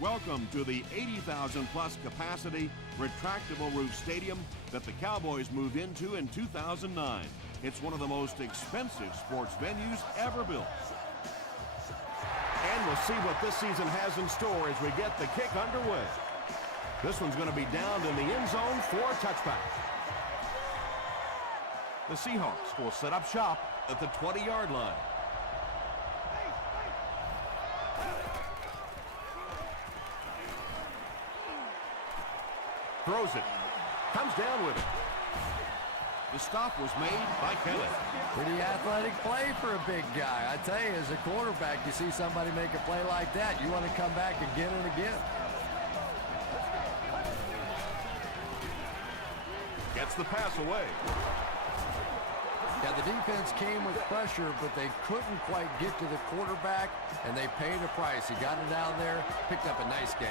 Welcome to the 80,000-plus capacity retractable roof stadium that the Cowboys moved into in 2009. It's one of the most expensive sports venues ever built. And we'll see what this season has in store as we get the kick underway. This one's going to be down in the end zone for a touchback. The Seahawks will set up shop at the 20-yard line. Throws it. Comes down with it. The stop was made by Kelly. Pretty athletic play for a big guy. I tell you, as a quarterback, you see somebody make a play like that, you want to come back again and again. Gets the pass away. Yeah, the defense came with pressure, but they couldn't quite get to the quarterback, and they paid a price. He got it down there, picked up a nice game.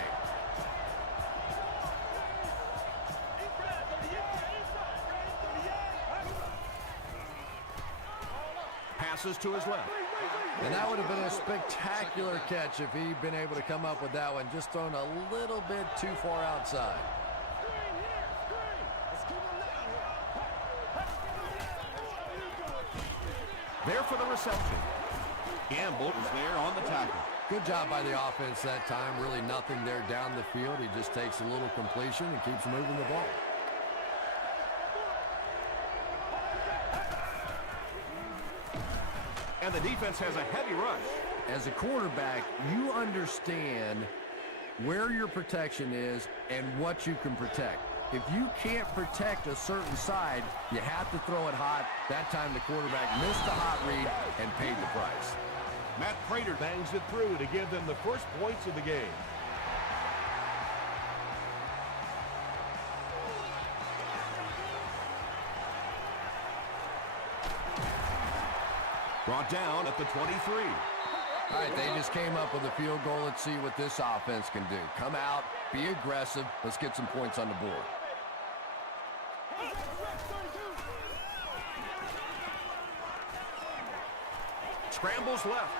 Passes to his left. And that would have been a spectacular catch if he'd been able to come up with that one, just thrown a little bit too far outside. There for the reception. Gamble is there on the tackle. Good job by the offense that time. Really nothing there down the field. He just takes a little completion and keeps moving the ball. And the defense has a heavy rush. As a quarterback, you understand where your protection is and what you can protect. If you can't protect a certain side, you have to throw it hot. That time the quarterback missed the hot read and paid the price. Matt Prater bangs it through to give them the first points of the game. Brought down at the 23. All right, they just came up with a field goal. Let's see what this offense can do. Come out, be aggressive. Let's get some points on the board. Scrambles left.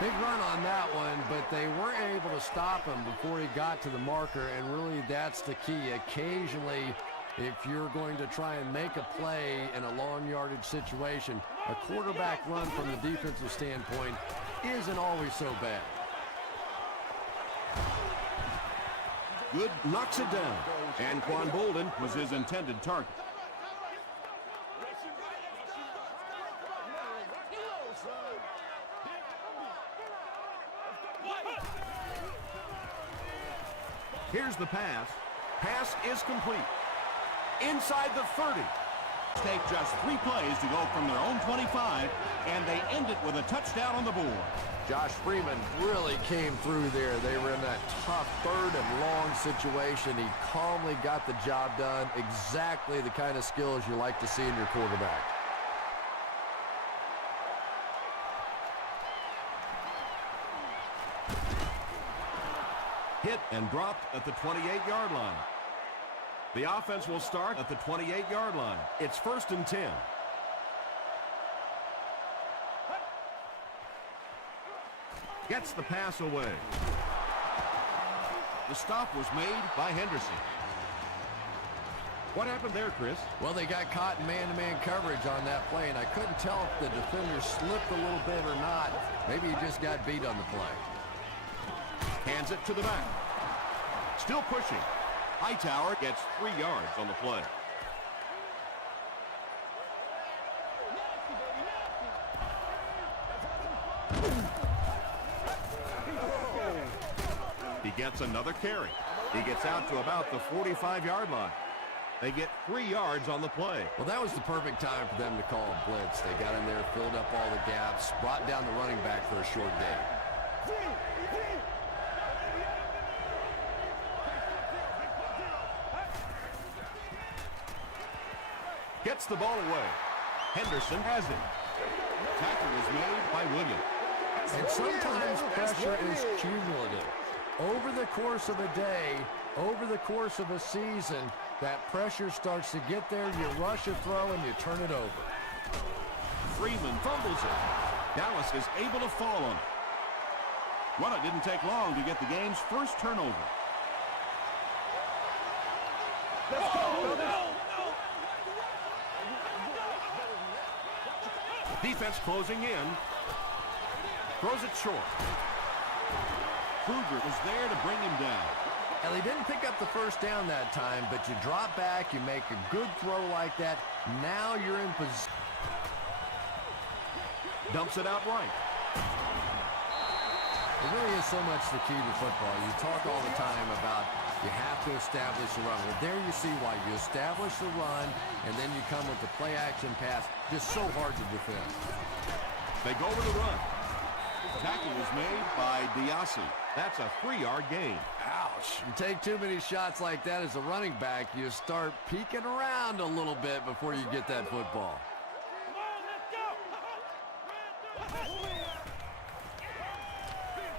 Big run on that one, but they weren't able to stop him before he got to the marker, and really that's the key. Occasionally, if you're going to try and make a play in a long yardage situation, a quarterback run from the defensive standpoint isn't always so bad. Good, knocks it down. And Quan Bolden was his intended target. Here's the pass. Pass is complete. Inside the 30. Take just 3 plays to go from their own 25, and they end it with a touchdown on the board. Josh Freeman really came through there. They were in that tough 3rd and long situation. He calmly got the job done. Exactly the kind of skills you like to see in your quarterback. Hit and dropped at the 28-yard line. The offense will start at the 28-yard line. It's 1st and 10. Gets the pass away. The stop was made by Henderson. What happened there, Chris? Well, they got caught in man-to-man coverage on that play, and I couldn't tell if the defender slipped a little bit or not. Maybe he just got beat on the play. Hands it to the back. Still pushing. Hightower gets 3 yards on the play. He gets another carry. He gets out to about the 45-yard line. They get 3 yards on the play. Well, that was the perfect time for them to call a blitz. They got in there, filled up all the gaps, brought down the running back for a short gain. Gets the ball away. Henderson has it. Tackle is made by Williams. And sometimes pressure is cumulative. Over the course of a day, over the course of a season, that pressure starts to get there, you rush a throw, and you turn it over. Freeman fumbles it. Dallas is able to fall on it. Well, it didn't take long to get the game's first turnover. Let's go, defense closing in. Throws it short. Kruger was there to bring him down. And he didn't pick up the first down that time, but you drop back, you make a good throw like that. Now you're in position. Dumps it out right. It really is so much the key to football. You talk all the time about you have to establish the run. Well, there you see why. You establish the run, and then you come with the play-action pass. Just so hard to defend. They go with the run. Tackle was made by Diassi. That's a 3-yard gain. Ouch. You take too many shots like that as a running back, you start peeking around a little bit before you get that football.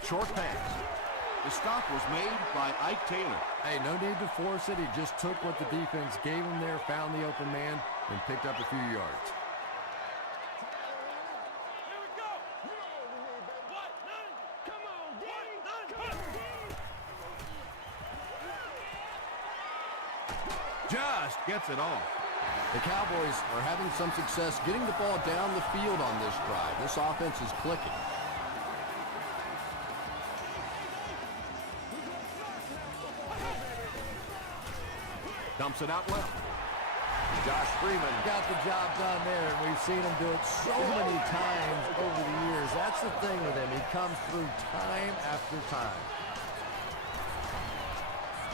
Short pass. The stop was made by Ike Taylor. Hey, no need to force it. He just took what the defense gave him there, found the open man, and picked up a few yards. Just gets it off. The Cowboys are having some success getting the ball down the field on this drive. This offense is clicking. Dumps it out left. Josh Freeman got the job done there, and we've seen him do it so many times over the years. That's the thing with him. He comes through time after time.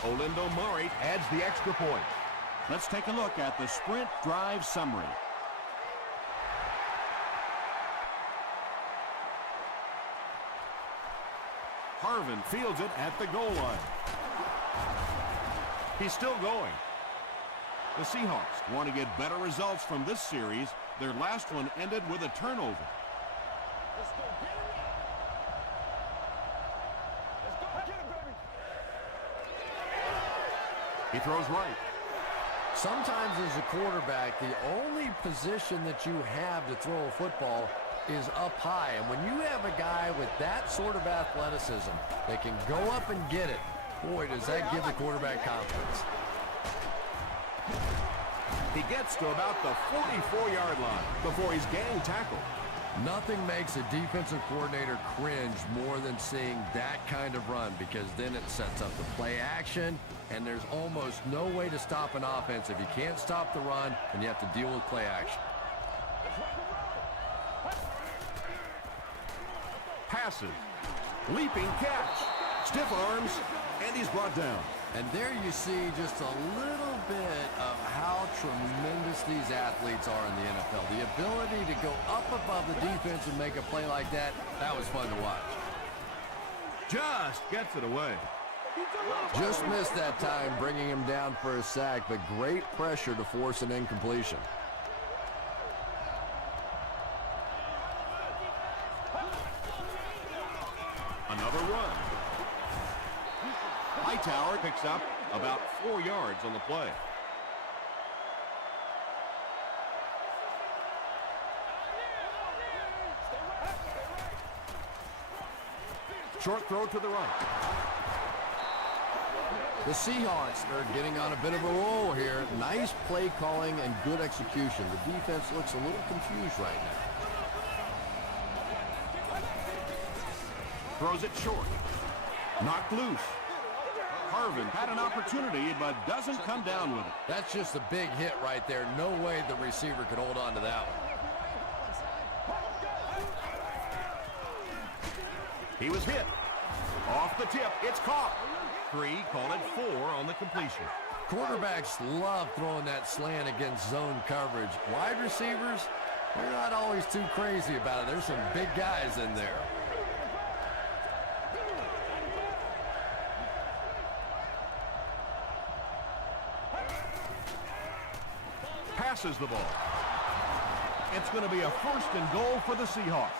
Olindo Murray adds the extra point. Let's take a look at the sprint drive summary. Harvin fields it at the goal line. He's still going. The Seahawks want to get better results from this series. Their last one ended with a turnover. Let's go get it. Let's go get it, baby. He throws right. Sometimes as a quarterback, the only position that you have to throw a football is up high. And when you have a guy with that sort of athleticism that can go up and get it, boy, does that give the quarterback confidence. He gets to about the 44-yard line before he's gang tackled. Nothing makes a defensive coordinator cringe more than seeing that kind of run, because then it sets up the play action, and there's almost no way to stop an offense if you can't stop the run and you have to deal with play action. Passes. Leaping catch. Stiff arms, and he's brought down. And there you see just a little bit of how tremendous these athletes are in the NFL. The ability to go up above the defense and make a play like that, that was fun to watch. Just gets it away. Just missed that time, bringing him down for a sack, but great pressure to force an incompletion. Another run. Hightower picks up about 4 yards on the play. Short throw to the right. The Seahawks are getting on a bit of a roll here. Nice play calling and good execution. The defense looks a little confused right now. Throws it short. Knocked loose. Harvin had an opportunity, but doesn't come down with it. That's just a big hit right there. No way the receiver could hold on to that one. He was hit. Off the tip. It's caught. 3, call it 4 on the completion. Quarterbacks love throwing that slant against zone coverage. Wide receivers, they're not always too crazy about it. There's some big guys in there. Passes the ball. It's going to be a 1st and goal for the Seahawks.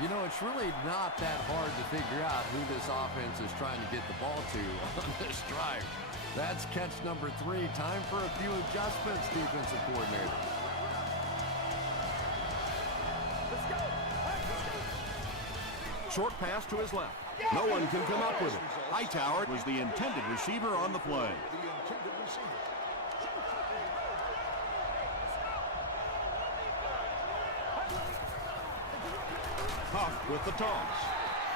You know, it's really not that hard to figure out who this offense is trying to get the ball to on this drive. That's catch number 3. Time for a few adjustments, defensive coordinator. Let's go. Short pass to his left. No one can come up with it. Hightower was the intended receiver on the play. Huff with the toss.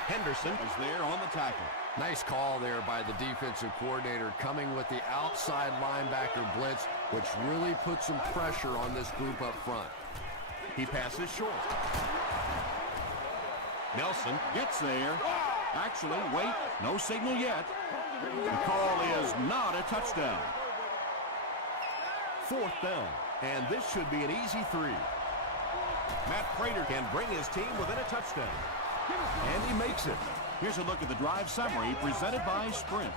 Henderson is there on the tackle. Nice call there by the defensive coordinator, coming with the outside linebacker blitz, which really puts some pressure on this group up front. He passes short. Nelson gets there. Actually, wait, no signal yet. The call is not a touchdown. 4th down, and this should be an easy 3. Matt Prater can bring his team within a touchdown, and he makes it. Here's a look at the drive summary presented by Sprint.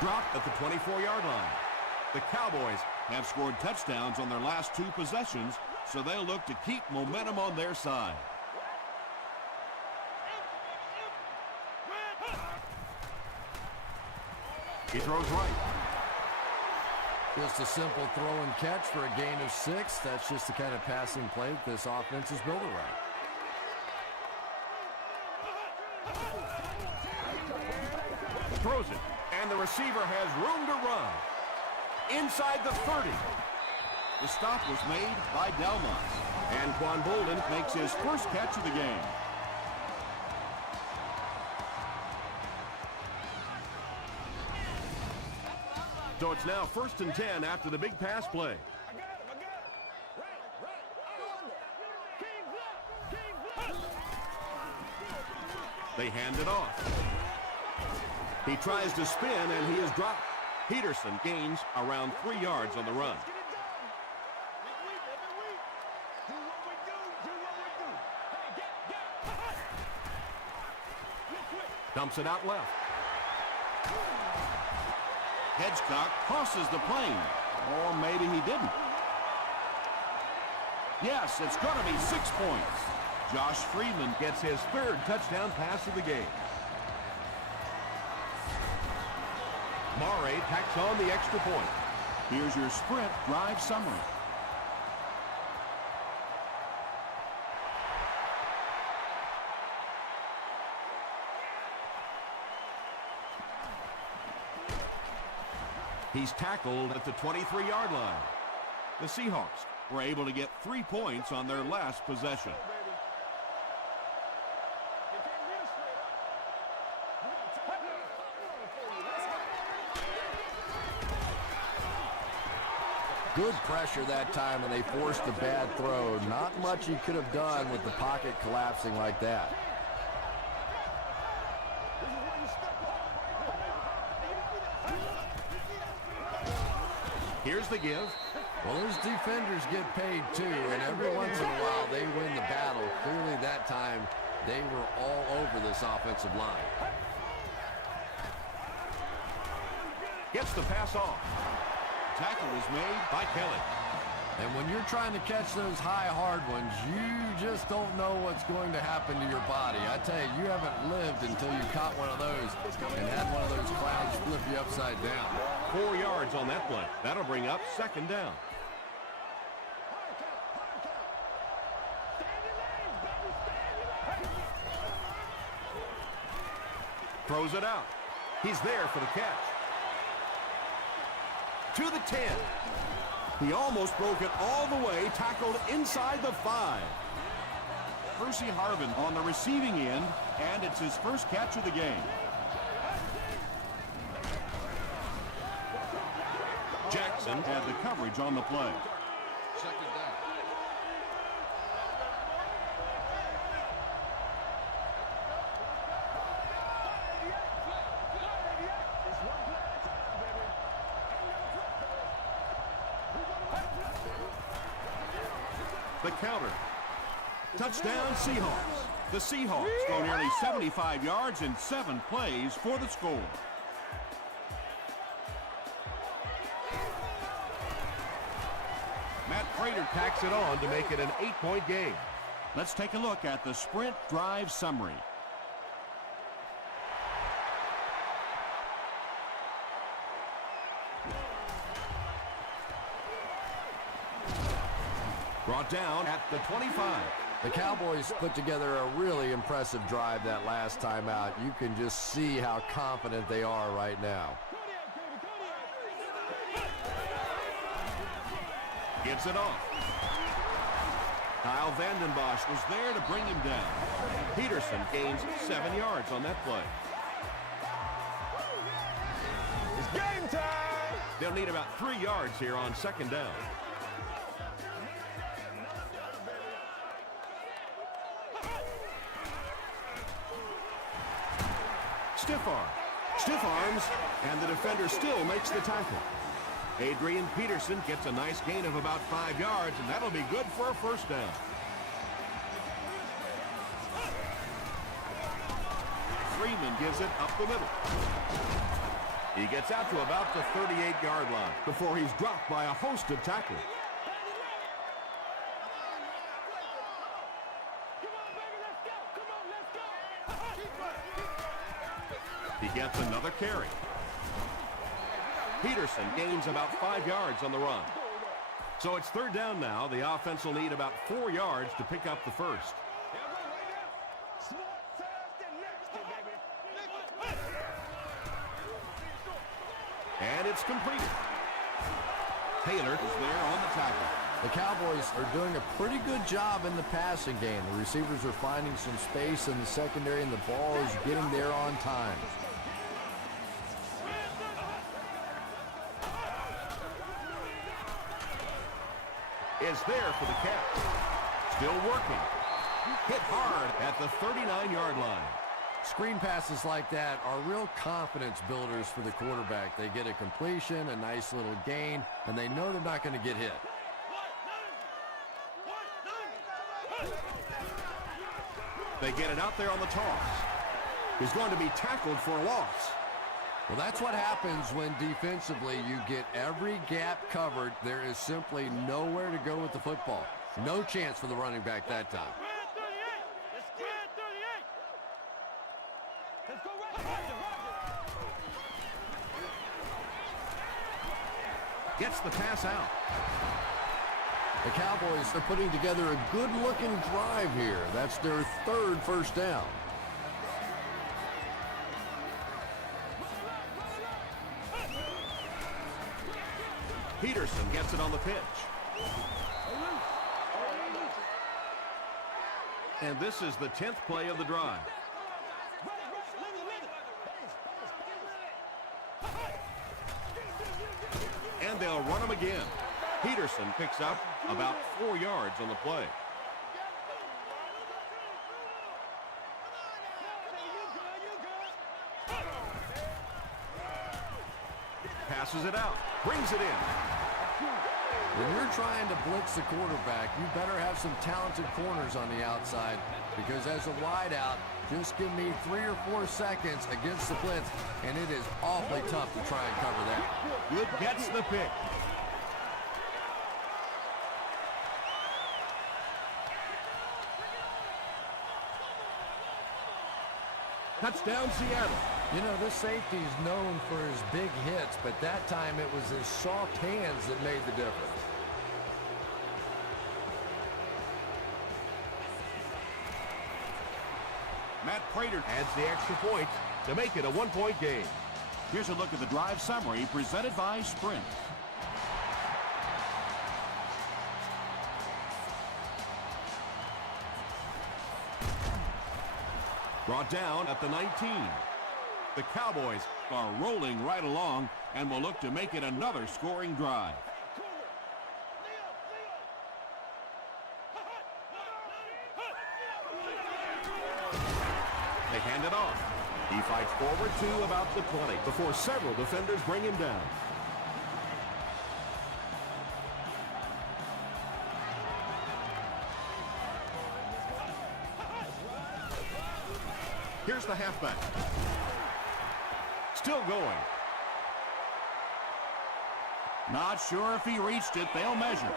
Dropped at the 24-yard line. The Cowboys have scored touchdowns on their last 2 possessions, so they'll look to keep momentum on their side. He throws right. Just a simple throw and catch for a gain of 6. That's just the kind of passing play that this offense is built around. Throws it, and the receiver has room to run. Inside the 30. The stop was made by Delmont, and Quan Bolden makes his first catch of the game. So it's now 1st and 10 after the big pass play. They hand it off. He tries to spin, and he is dropped. Peterson gains around 3 yards on the run. Dumps it out left. Hedgecock crosses the plane. Or maybe he didn't. Yes, it's going to be 6 points. Josh Freeman gets his 3rd touchdown pass of the game. Murray tacks on the extra point. Here's your Sprint drive summary. He's tackled at the 23-yard line. The Seahawks were able to get 3 points on their last possession. Good pressure that time, and they forced a bad throw. Not much he could have done with the pocket collapsing like that. Here's the give. Well, those defenders get paid too, and every once in a while they win the battle. Clearly that time they were all over this offensive line. Gets the pass off. Tackle is made by Kelly. And when you're trying to catch those high, hard ones, you just don't know what's going to happen to your body. I tell you, you haven't lived until you caught one of those and had one of those clowns flip you upside down. 4 yards on that play. That'll bring up 2nd down. Throws it out. He's there for the catch. To the 10. He almost broke it all the way, tackled inside the 5. Percy Harvin on the receiving end, and it's his first catch of the game. Jackson had the coverage on the play. Second down. The counter. Touchdown Seahawks. The Seahawks go nearly 75 yards in 7 plays for the score. Matt Prater tacks it on to make it an 8-point game. Let's take a look at the Sprint drive summary. Brought down at the 25. The Cowboys put together a really impressive drive that last time out. You can just see how confident they are right now. Gives it off. Kyle Vanden Bosch was there to bring him down. Peterson gains 7 yards on that play. It's game time! They'll need about 3 yards here on second down. Stiff arm. Stiff arms, and the defender still makes the tackle. Adrian Peterson gets a nice gain of about 5 yards, and that'll be good for a first down. Freeman gives it up the middle. He gets out to about the 38-yard line before he's dropped by a host of tacklers. He gets another carry. Peterson gains about 5 yards on the run. So it's third down now. The offense will need about 4 yards to pick up the first. And it's completed. Taylor is there on the tackle. The Cowboys are doing a pretty good job in the passing game. The receivers are finding some space in the secondary, and the ball is getting there on time. Is there for the catch. Still working. Hit hard at the 39-yard line. Screen passes like that are real confidence builders for the quarterback. They get a completion, a nice little gain, and they know they're not going to get hit. They get it out there on the toss. He's going to be tackled for a loss. Well, that's what happens when defensively you get every gap covered. There is simply nowhere to go with the football. No chance for the running back that time. Gets the pass out. The Cowboys are putting together a good-looking drive here. That's their third first down. Peterson gets it on the pitch. And this is the 10th play of the drive. And they'll run him again. Peterson picks up about 4 yards on the play. Passes it out. Brings it in. When you're trying to blitz the quarterback, you better have some talented corners on the outside, because as a wideout, just give me 3 or 4 seconds against the blitz, and it is awfully tough to try and cover that. Good gets the pick. Touchdown, Seattle. You know, this safety is known for his big hits, but that time it was his soft hands that made the difference. Matt Prater adds the extra point to make it a 1-point game. Here's a look at the drive summary presented by Sprint. Brought down at the 19. The Cowboys are rolling right along and will look to make it another scoring drive. They hand it off. He fights forward to about the 20 before several defenders bring him down. Here's the halfback. Still going. Not sure if he reached it. They'll measure.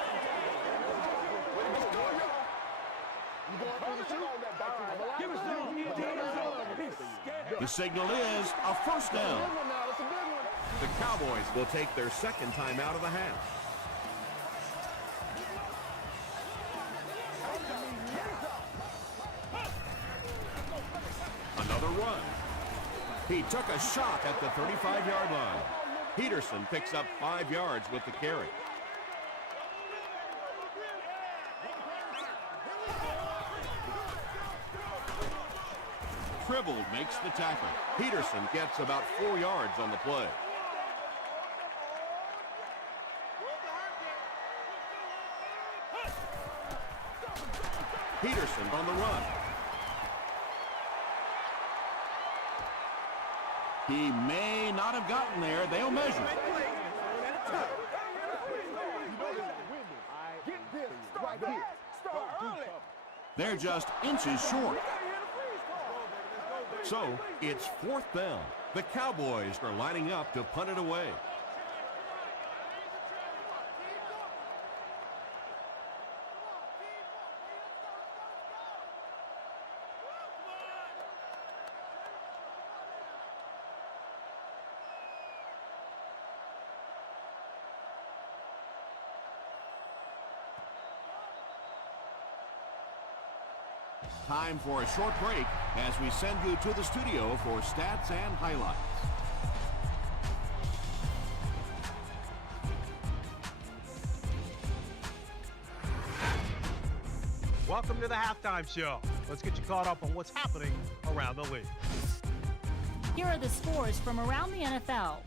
The signal is a first down. The Cowboys will take their second time out of the half. another run. He took a shot at the 35-yard line. Peterson picks up 5 yards with the carry. Tribble makes the tackle. Peterson gets about 4 yards on the play. Peterson on the run. He may not have gotten there. They'll measure it. They're just inches short. So it's 4th down. The Cowboys are lining up to punt it away. Time for a short break as we send you to the studio for stats and highlights. Welcome to the halftime show. Let's get you caught up on what's happening around the league. Here are the scores from around the NFL.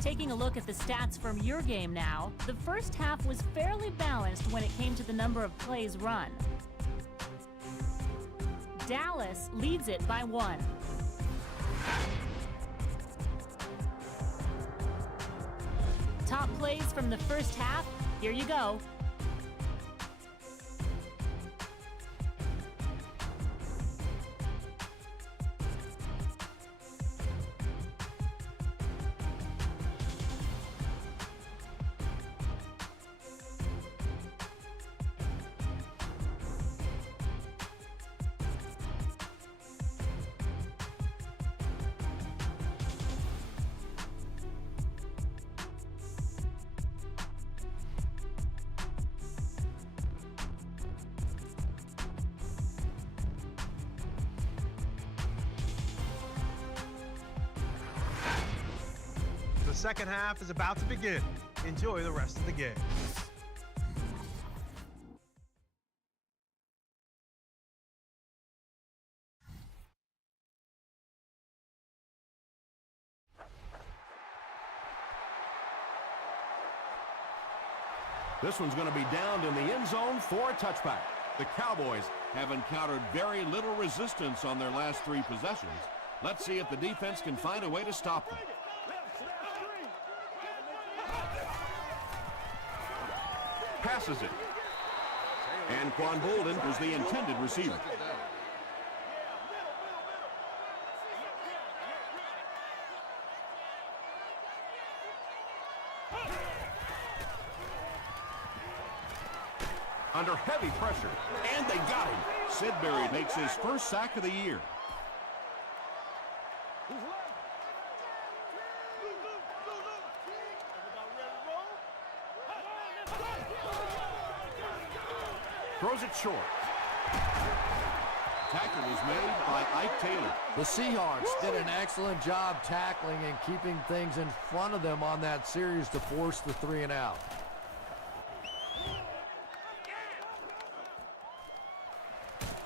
Taking a look at the stats from your game now, the first half was fairly balanced when it came to the number of plays run. Dallas leads it by 1. Top plays from the first half, here you go. The second half is about to begin. Enjoy the rest of the game. This one's going to be downed in the end zone for a touchback. The Cowboys have encountered very little resistance on their last 3 possessions. Let's see if the defense can find a way to stop them. Passes it. And Quan Bolden was the intended receiver. Under heavy pressure, and they got him. Sidbury makes his first sack of the year. Throws it short. Tackle was made by Ike Taylor. The Seahawks did an excellent job tackling and keeping things in front of them on that series to force the 3 and out.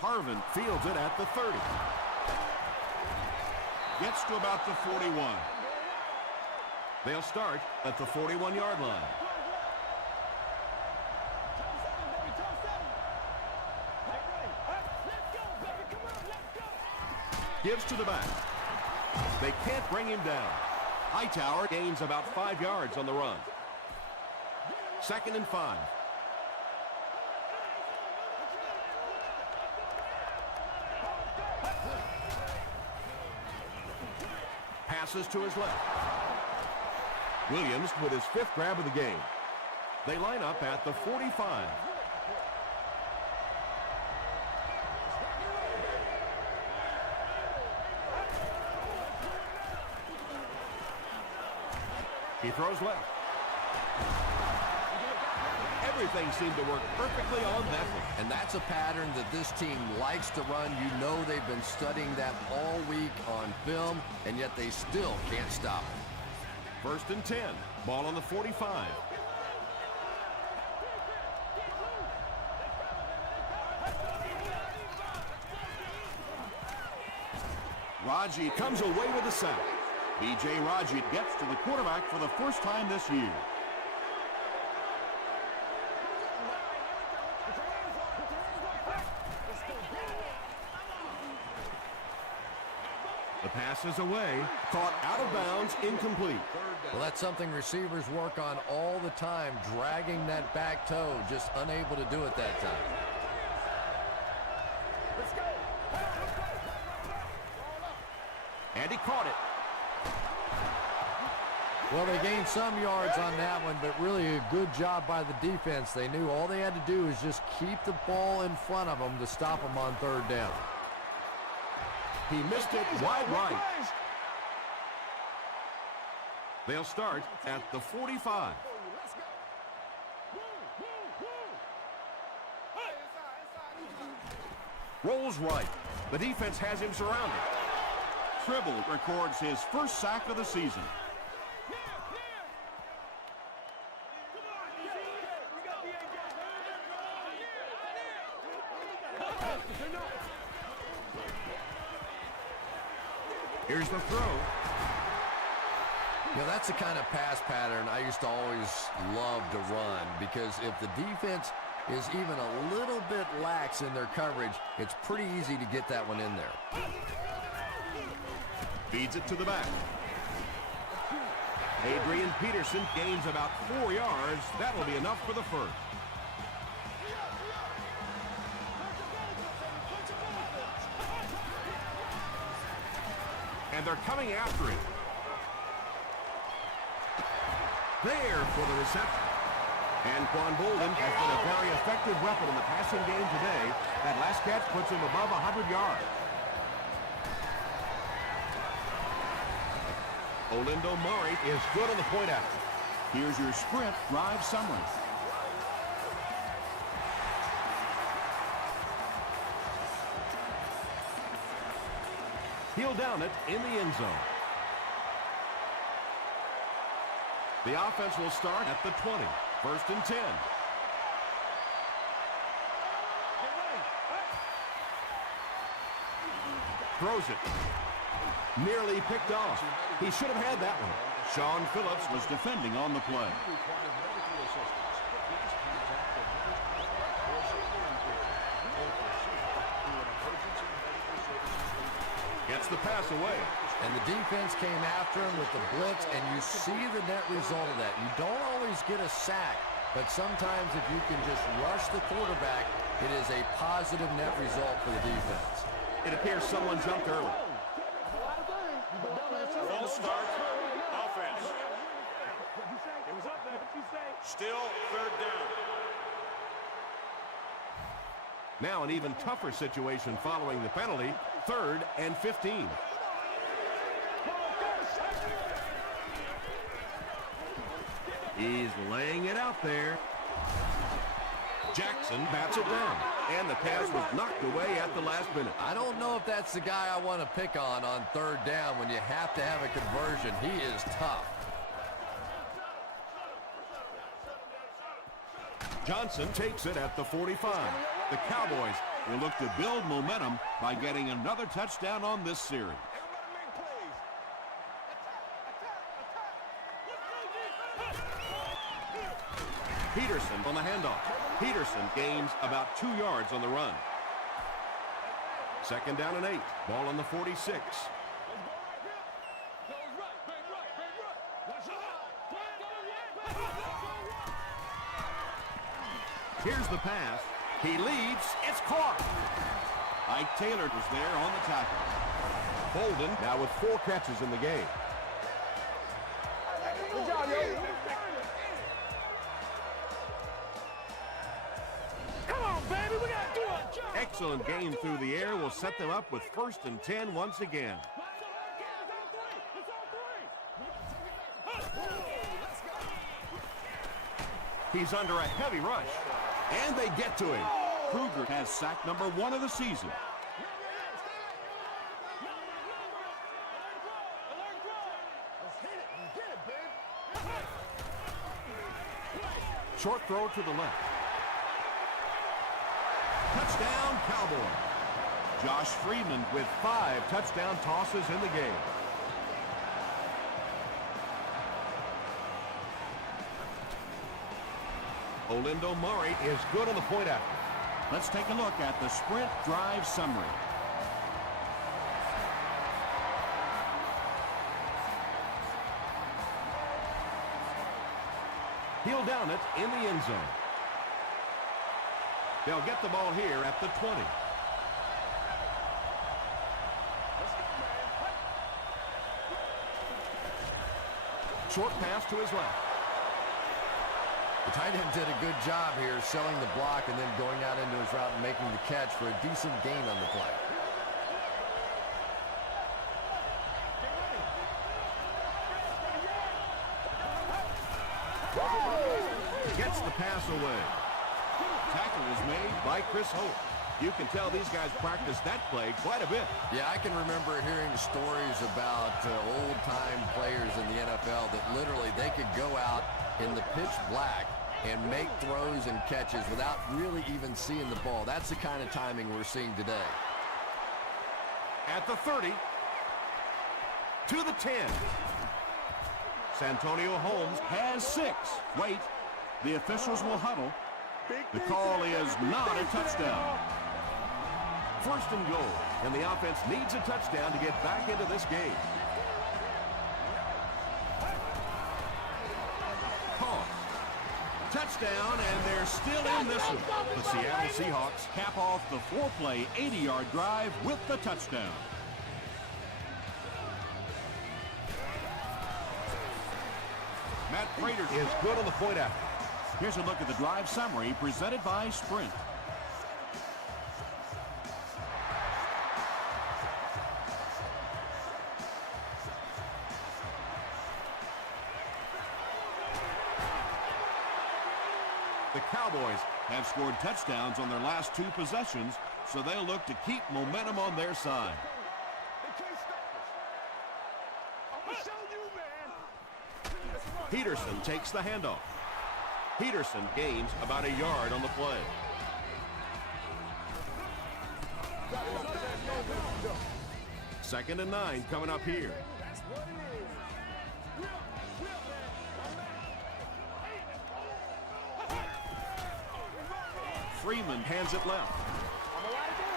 Harvin fields it at the 30. Gets to about the 41. They'll start at the 41-yard line. Gives to the back. They can't bring him down. Hightower gains about 5 yards on the run. 2nd and 5. Passes to his left. Williams with his 5th grab of the game. They line up at the 45. He throws left. Everything seemed to work perfectly on that one. And that's a pattern that this team likes to run. You know they've been studying that all week on film, and yet they still can't stop it. 1st and 10. Ball on the 45. Raji comes away with a sack. B.J. Raji gets to the quarterback for the first time this year. The pass is away, caught out of bounds, incomplete. Well, that's something receivers work on all the time, dragging that back toe, just unable to do it that time. And he caught it. Well, they gained some yards on that one, but really a good job by the defense. They knew all they had to do is just keep the ball in front of them to stop them on 3rd down. He missed it wide right. They'll start at the 45. Rolls right. The defense has him surrounded. Tribble records his first sack of the season. Here's the throw. You know, that's the kind of pass pattern I used to always love to run, because if the defense is even a little bit lax in their coverage, it's pretty easy to get that one in there. Feeds it to the back. Adrian Peterson gains about 4 yards. That'll be enough for the first. And they're coming after him. There for the reception. And Quan Bolden has been a very effective weapon in the passing game today. That last catch puts him above 100 yards. Olindo Murray is good on the point after. Here's your sprint drive summary. He'll down it in the end zone. The offense will start at the 20. 1st and 10. Throws it. Nearly picked off. He should have had that one. Sean Phillips was defending on the play. Gets the pass away. And the defense came after him with the blitz, and you see the net result of that. You don't always get a sack, but sometimes if you can just rush the quarterback, it is a positive net result for the defense. It appears someone jumped early. Full start, offense. Still 3rd down. Now an even tougher situation following the penalty. 3rd and 15. He's laying it out there. Jackson bats it down. And the pass was knocked away at the last minute. I don't know if that's the guy I want to pick on 3rd down when you have to have a conversion. He is tough. Johnson takes it at the 45. The Cowboys will look to build momentum by getting another touchdown on this series. Peterson on the handoff. Peterson gains about 2 yards on the run. 2nd down and 8. Ball on the 46. Here's the pass. He leads. It's caught. Ike Taylor was there on the tackle. Bolden now with 4 catches in the game. Good job, yo. Come on, baby. We got to do our job. Excellent game through the air will set them up with 1st and 10 once again. He's under a heavy rush. And they get to him. Kruger has sack number 1 of the season. Short throw to the left. Touchdown, Cowboys. Josh Freeman with 5 touchdown tosses in the game. Olindo Murray is good on the point after. Let's take a look at the sprint drive summary. He'll down it in the end zone. They'll get the ball here at the 20. Short pass to his left. The tight end did a good job here selling the block and then going out into his route and making the catch for a decent gain on the play. Gets the pass away. Tackle was made by Chris Hope. You can tell these guys practice that play quite a bit. Yeah, I can remember hearing stories about old-time players in the NFL that literally they could go out in the pitch black and make throws and catches without really even seeing the ball. That's the kind of timing we're seeing today. At the 30. To the 10. Santonio Holmes has 6. Wait. The officials will huddle. The call is not a touchdown. First and goal, and the offense needs a touchdown to get back into this game. Call. Touchdown, and they're still in this one. The Seattle Seahawks cap off the 4-play, 80-yard drive with the touchdown. Matt Prater is good on the point after. Here's a look at the drive summary presented by Sprint. The Cowboys have scored touchdowns on their last 2 possessions, so they'll look to keep momentum on their side. Peterson takes the handoff. Peterson gains about a yard on the play. Second and 9 coming up here. Freeman hands it left.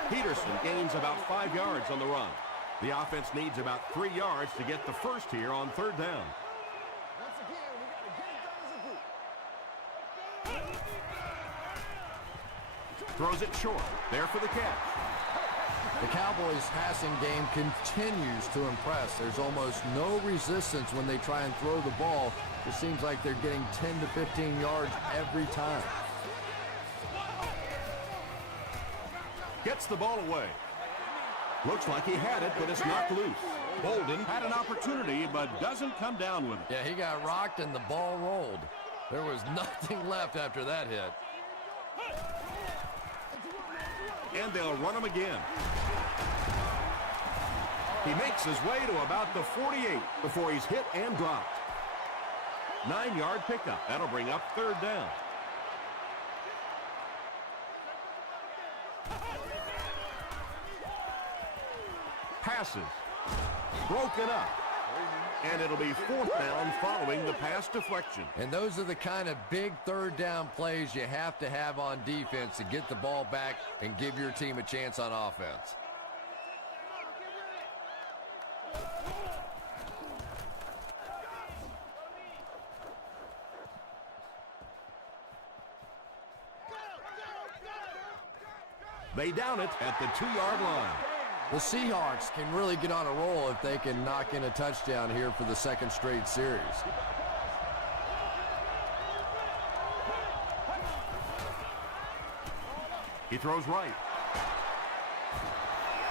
Peterson gains about 5 yards on the run. The offense needs about 3 yards to get the first here on 3rd down. Throws it short. There for the catch. The Cowboys' passing game continues to impress. There's almost no resistance when they try and throw the ball. It seems like they're getting 10 to 15 yards every time. Gets the ball away. Looks like he had it, but it's knocked loose. Bolden had an opportunity, but doesn't come down with it. Yeah, he got rocked and the ball rolled. There was nothing left after that hit. And they'll run him again. He makes his way to about the 48 before he's hit and dropped. 9-yard pickup. That'll bring up 3rd down. Passes. Broken up. And it'll be 4th down following the pass deflection. And those are the kind of big 3rd down plays you have to have on defense to get the ball back and give your team a chance on offense. They down it at the 2-yard line. The Seahawks can really get on a roll if they can knock in a touchdown here for the 2nd straight series. He throws right.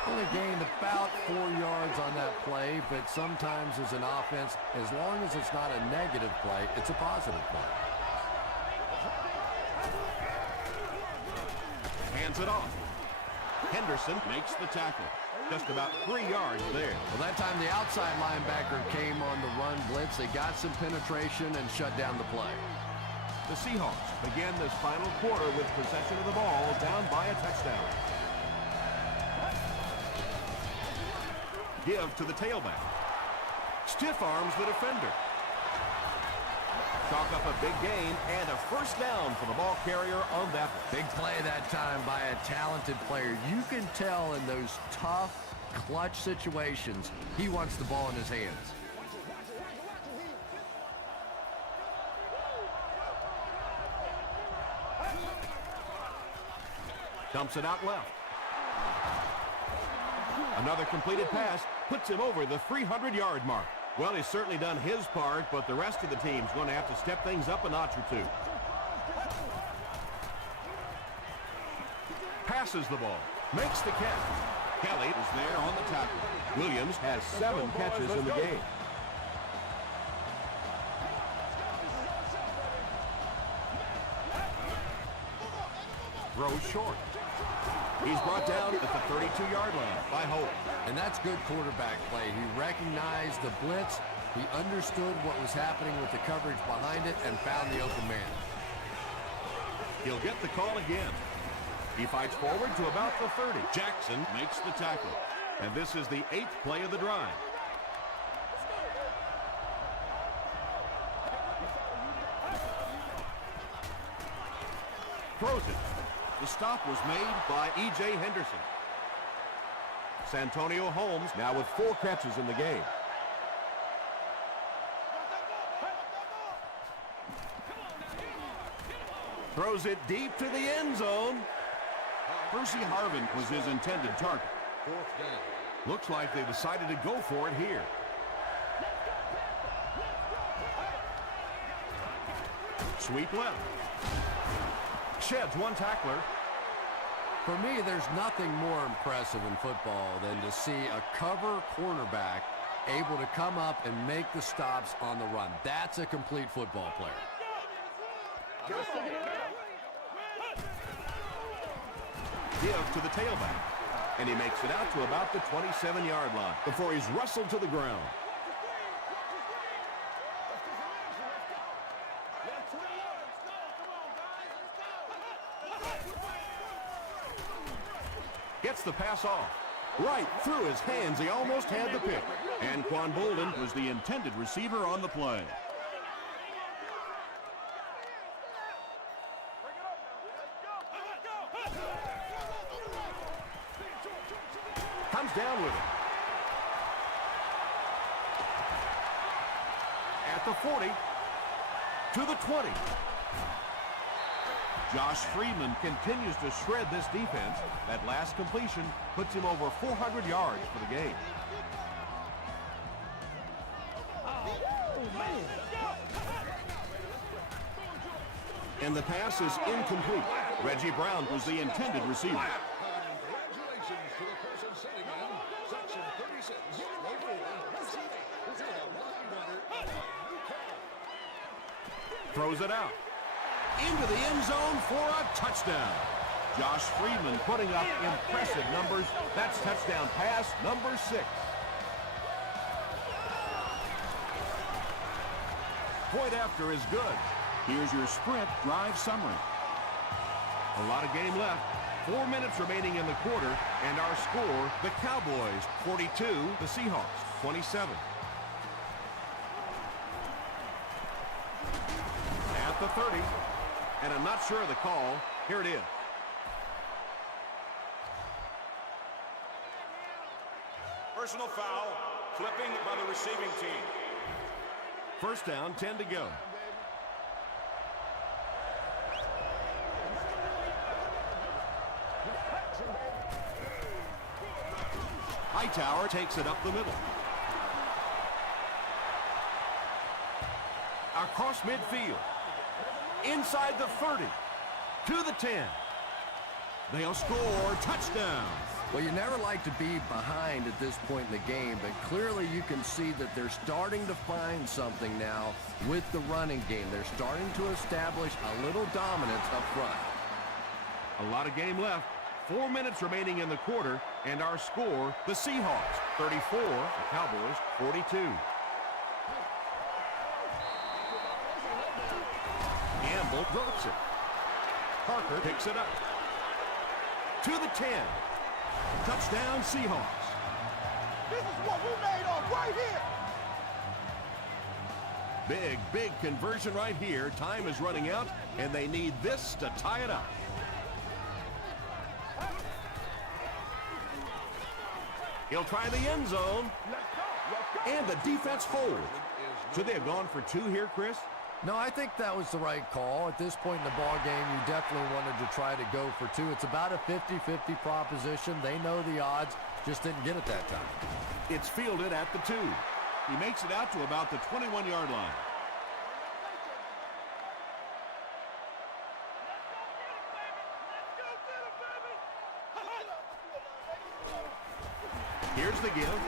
Only gained about 4 yards on that play, but sometimes as an offense, as long as it's not a negative play, it's a positive play. Hands it off. Henderson makes the tackle. Just about 3 yards there. Well, that time the outside linebacker came on the run blitz. They got some penetration and shut down the play. The Seahawks begin this final quarter with possession of the ball, down by a touchdown. Give to the tailback. Stiff arms the defender. Chalk up a big gain and a first down for the ball carrier on that one. Big play that time by a talented player. You can tell in those tough, clutch situations, he wants the ball in his hands. Dumps it out left. Another completed pass puts him over the 300-yard mark. Well, he's certainly done his part, but the rest of the team's going to have to step things up a notch or two. Passes the ball. Makes the catch. Kelly is there on the tackle. Williams has 7 catches in the game. Throws short. He's brought down at the 32-yard line by Holt. And that's good quarterback play. He recognized the blitz. He understood what was happening with the coverage behind it and found the open man. He'll get the call again. He fights forward to about the 30. Jackson makes the tackle. And this is the 8th play of the drive. Throws it. The stop was made by E.J. Henderson. Santonio Holmes now with 4 catches in the game. Throws it deep to the end zone. Percy Harvin was his intended target. Looks like they decided to go for it here. Sweep left. Sheds one tackler. For me, there's nothing more impressive in football than to see a cover cornerback able to come up and make the stops on the run. That's a complete football player. Give to the tailback. And he makes it out to about the 27-yard line before he's wrestled to the ground. Gets the pass off. Right through his hands. He almost had the pick. And Quan Bolden was the intended receiver on the play. Comes down with it. At the 40. To the 20. Josh Freeman continues to shred this defense. That last completion puts him over 400 yards for the game. And the pass is incomplete. Reggie Brown was the intended receiver. Congratulations to the person sitting in section 36. Throws it out. Into the end zone for a touchdown. Josh Freeman putting up impressive numbers. That's touchdown pass number 6. Point after is good. Here's your sprint drive summary. A lot of game left. 4 minutes remaining in the quarter, and our score, the Cowboys 42, the Seahawks 27. At the 30. And I'm not sure of the call. Here it is. Personal foul, flipping by the receiving team. First down, 10 to go. Hightower takes it up the middle. Across midfield. Inside the 30, to the 10. They'll score. Touchdown. Well, you never like to be behind at this point in the game, but clearly you can see that they're starting to find something now with the running game. They're starting to establish a little dominance up front. A lot of game left. 4 minutes remaining in the quarter, and our score, the Seahawks 34, the Cowboys 42. Gamble drops it. Parker picks it up. To the 10. Touchdown Seahawks. This is what we made of right here. Big conversion right here. Time is running out, and they need this to tie it up. He'll try the end zone. And the defense holds. Should they have gone for 2 here, Chris? No, I think that was the right call. At this point in the ball game, you definitely wanted to try to go for 2. It's about a 50-50 proposition. They know the odds, just didn't get it that time. It's fielded at the 2. He makes it out to about the 21-yard line. Here's the give.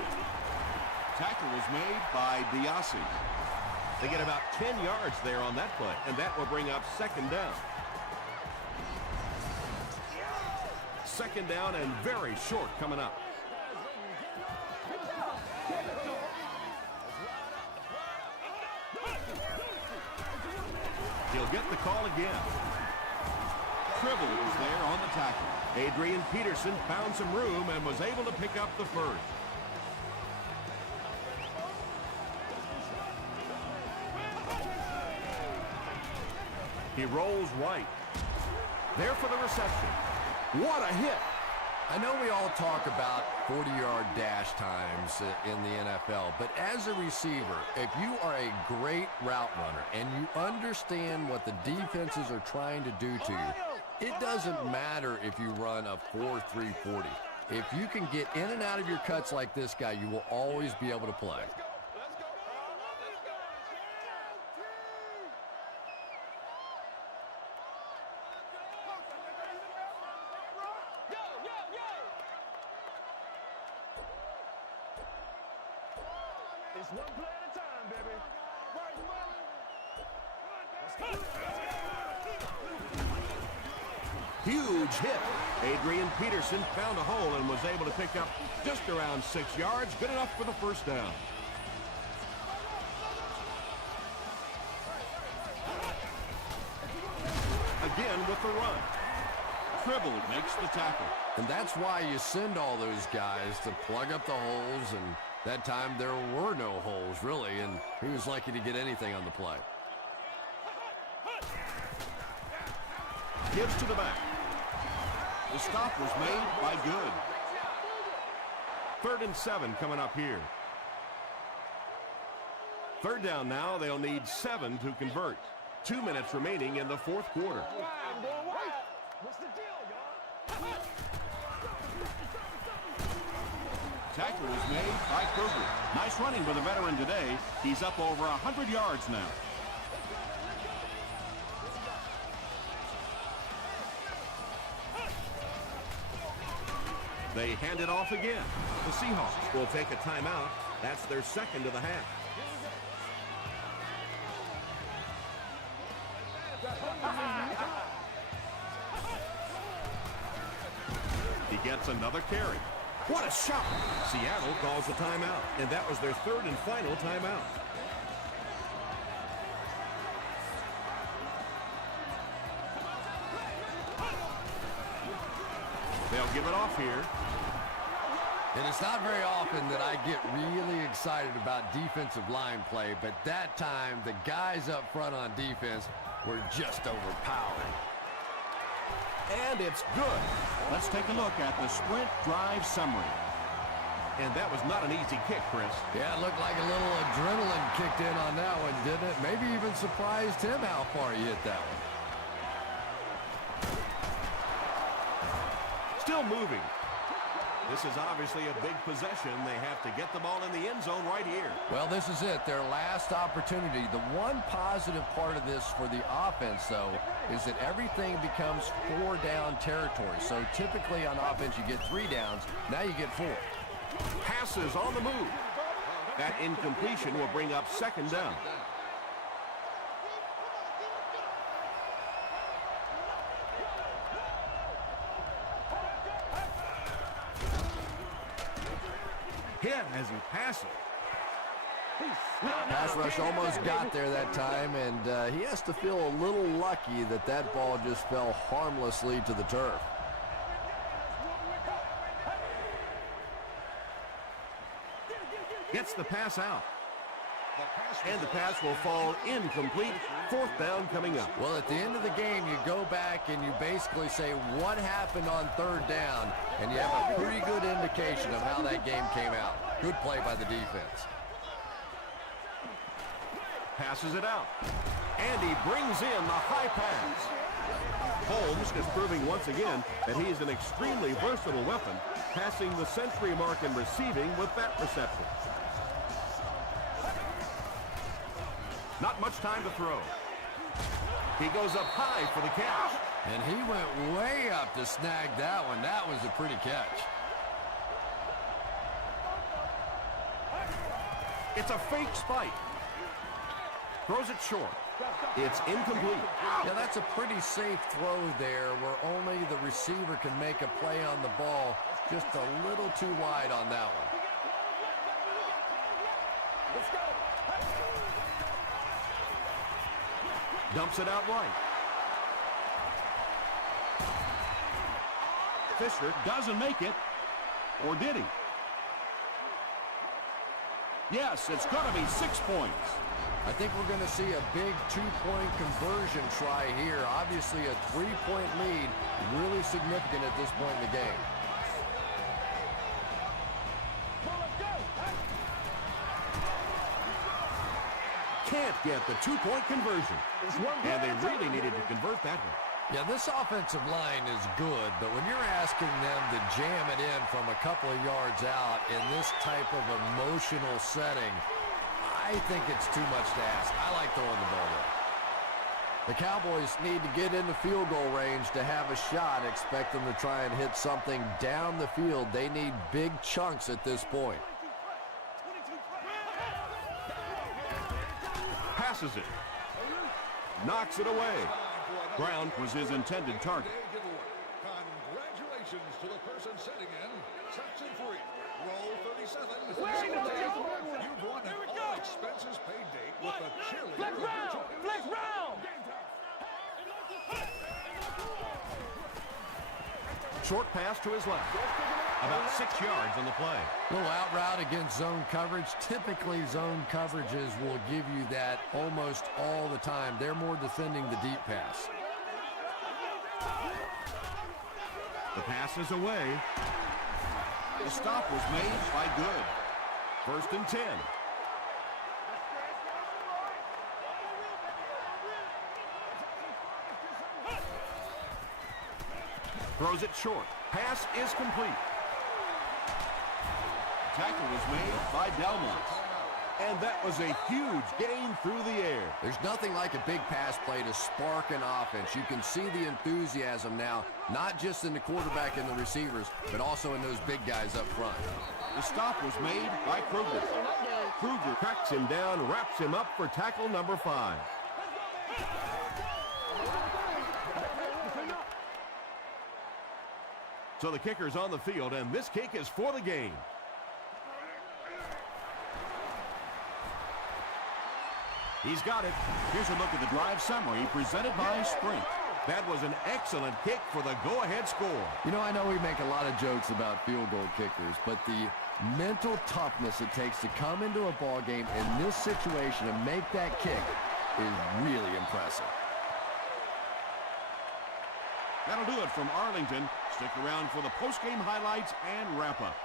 Tackle was made by Diassi. They get about 10 yards there on that play, and that will bring up 2nd down. 2nd down and very short coming up. He'll get the call again. Tribble was there on the tackle. Adrian Peterson found some room and was able to pick up the first. He rolls right. There for the reception. What a hit! I know we all talk about 40-yard dash times in the NFL, but as a receiver, if you are a great route runner and you understand what the defenses are trying to do to you, it doesn't matter if you run a 4.340. If you can get in and out of your cuts like this guy, you will always be able to play. It's one play at a time, baby. Huge hit. Adrian Peterson found a hole and was able to pick up just around 6 yards. Good enough for the first down. Again with the run. Tribble makes the tackle. And that's why you send all those guys to plug up the holes, and that time there were no holes, really, and he was lucky to get anything on the play. Gives to the back. The stop was made by Good. 3rd and 7 coming up here. 3rd down now. They'll need 7 to convert. 2 minutes remaining in the 4th quarter. What's the deal, y'all? Tackle was made by Kruger. Nice running for the veteran today. He's up over 100 yards now. They hand it off again. The Seahawks will take a timeout. That's their 2nd of the half. He gets another carry. What a shot! Seattle calls the timeout, and that was their 3rd and final timeout. They'll give it off here. And it's not very often that I get really excited about defensive line play, but that time the guys up front on defense were just overpowering. And it's good. Let's take a look at the sprint drive summary. And that was not an easy kick, Chris. Yeah, it looked like a little adrenaline kicked in on that one, didn't it? Maybe even surprised him how far he hit that one. Still moving. This is obviously a big possession. They have to get the ball in the end zone right here. Well, this is it, their last opportunity. The one positive part of this for the offense, though, is that everything becomes 4-down territory. So typically on offense, you get 3 downs. Now you get 4. Passes on the move. That incompletion will bring up 2nd down. hit as he passes. Pass rush almost got there that time, and he has to feel a little lucky that that ball just fell harmlessly to the turf. Gets the pass out. And the pass will fall incomplete. Fourth down coming up. Well, at the end of the game, you go back and you basically say what happened on third down, and you have a pretty good indication of how that game came out. Good play by the defense. Passes it out. And he brings in the high pass. Holmes is proving once again that he's an extremely versatile weapon, passing the century mark in receiving with that reception. Not much time to throw. He goes up high for the catch. And he went way up to snag that one. That was a pretty catch. It's a fake spike. Throws it short. It's incomplete. Yeah, that's a pretty safe throw there where only the receiver can make a play on the ball. Just a little too wide on that one. Let's go. Dumps it out right. Fisher doesn't make it. Or did he? Yes, it's going to be 6 points. I think we're going to see a big two-point conversion try here. Obviously, a three-point lead, really significant at this point in the game. Can't get the two-point conversion. And they really needed to convert that one. Yeah, this offensive line is good, but when you're asking them to jam it in from a couple of yards out in this type of emotional setting, I think it's too much to ask. I like throwing the ball there. The Cowboys need to get into field goal range to have a shot. Expect them to try and hit something down the field. They need big chunks at this point. Passes it. Knocks it away. Ground was his intended target. Congratulations to the person sitting in section 3, row 37. You've won an all-expenses paid date with the cheerleader. Flex round! Flex round! Short pass to his left. About 6 yards on the play. Little out route against zone coverage. Typically, zone coverages will give you that almost all the time. They're more defending the deep pass. The pass is away. The stop was made by Good. 1st and 10. Throws it short. Pass is complete. Tackle was made by Delmont. And that was a huge gain through the air. There's nothing like a big pass play to spark an offense. You can see the enthusiasm now, not just in the quarterback and the receivers, but also in those big guys up front. The stop was made by Kruger. Kruger cracks him down, wraps him up for tackle number 5. So the kicker's on the field, and this kick is for the game. He's got it. Here's a look at the drive summary presented by Sprint. That was an excellent kick for the go-ahead score. You know, I know we make a lot of jokes about field goal kickers, but the mental toughness it takes to come into a ball game in this situation and make that kick is really impressive. That'll do it from Arlington. Stick around for the post-game highlights and wrap-up.